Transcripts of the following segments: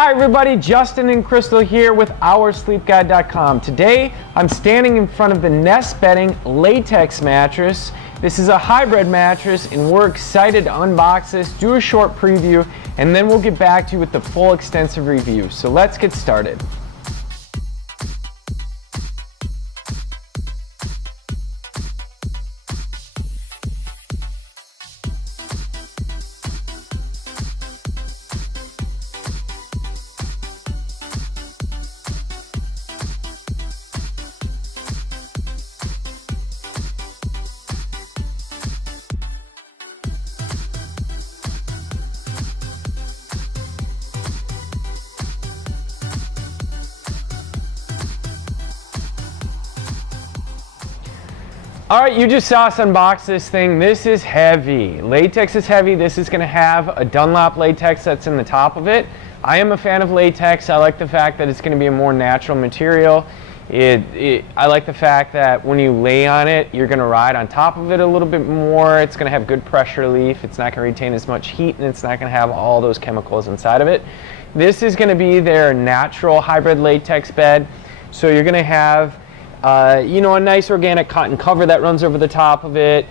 Hi everybody, Justin and Crystal here with OurSleepGuide.com. Today I'm standing in front of the Nest Bedding Latex Mattress. This is a hybrid mattress and we're excited to unbox this, do a short preview, and then we'll get back to you with the full extensive review. So let's get started. All right, you just saw us unbox this thing. This is heavy. Latex is heavy. This is gonna have a Dunlop latex that's in the top of it. I am a fan of latex. I like the fact that it's gonna be a more natural material. I like the fact that when you lay on it, you're gonna ride on top of it a little bit more. It's gonna have good pressure relief. It's not gonna retain as much heat, and it's not gonna have all those chemicals inside of it. This is gonna be their natural hybrid latex bed. So you're gonna have a nice organic cotton cover that runs over the top of it.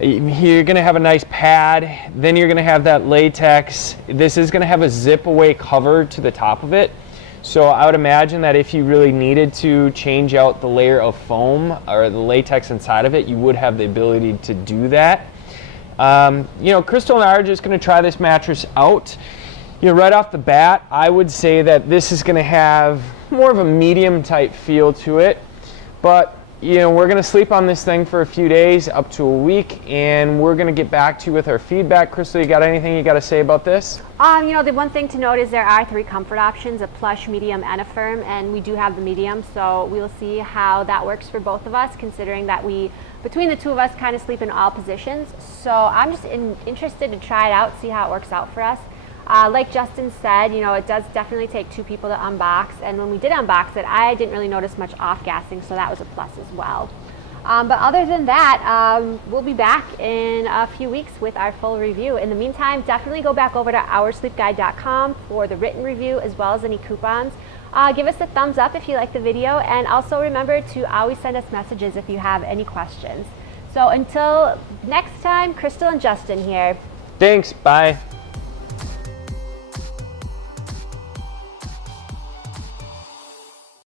You're going to have a nice pad. Then you're going to have that latex. This is going to have a zip away cover to the top of it. So I would imagine that if you really needed to change out the layer of foam or the latex inside of it, you would have the ability to do that. Crystal and I are just going to try this mattress out. Right off the bat, I would say that this is going to have more of a medium type feel to it, but we're going to sleep on this thing for a few days, up to a week, and we're going to get back to you with our feedback. Crystal, you got anything you got to say about this? The one thing to note is there are 3 comfort options, a plush, medium, and a firm, and we do have the medium, so we'll see how that works for both of us, considering that between the two of us, kind of sleep in all positions. So I'm just interested to try it out, see how it works out for us. Like Justin said, it does definitely take 2 people to unbox, and when we did unbox it, I didn't really notice much off-gassing, so that was a plus as well. But other than that, we'll be back in a few weeks with our full review. In the meantime, definitely go back over to OurSleepGuide.com for the written review as well as any coupons. Give us a thumbs up if you like the video, and also remember to always send us messages if you have any questions. So until next time, Crystal and Justin here. Thanks, bye.